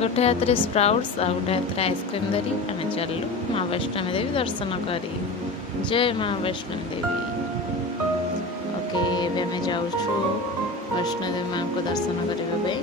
गोटे हाथ में स्प्राउट्स आ गोटे हाथ में आइसक्रीम धरी आम चलू माँ वैष्णवी देवी दर्शन करी। जय माँ वैष्णवी देवी। ओके एबे आम जाऊँ वैष्णोदेवी माँ को दर्शन करने।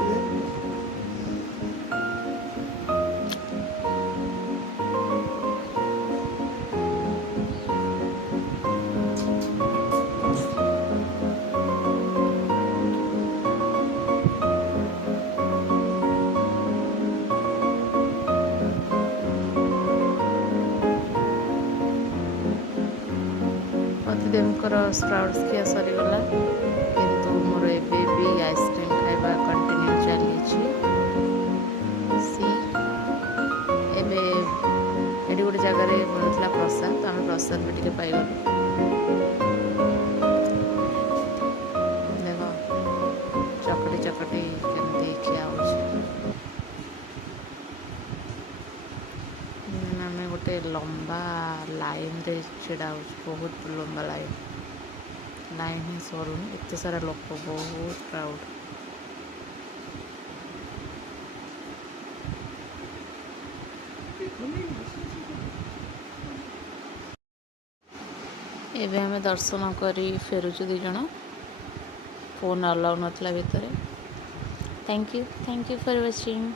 अतिदेवकर स्प्राउट्स खिया सरीगला किंतु मोर एबे भी आइसक्रीम खाइबा कंटिन्यू चली। सी एबे एडी गोटे जगह मिलूला प्रसाद आम प्रसाद भी टे पाइगलु। देख चकटी चकटी केमती खिया आम गोटे लंबा लाइन रे छिड़ा बहुत लंबा लाइन ही सरुनी एत सारा लोक बहुत क्राउड। एबे हमें दर्शन करी फेरुचु दी जण फोन अलाउ नथला भितर। Thank you for watching.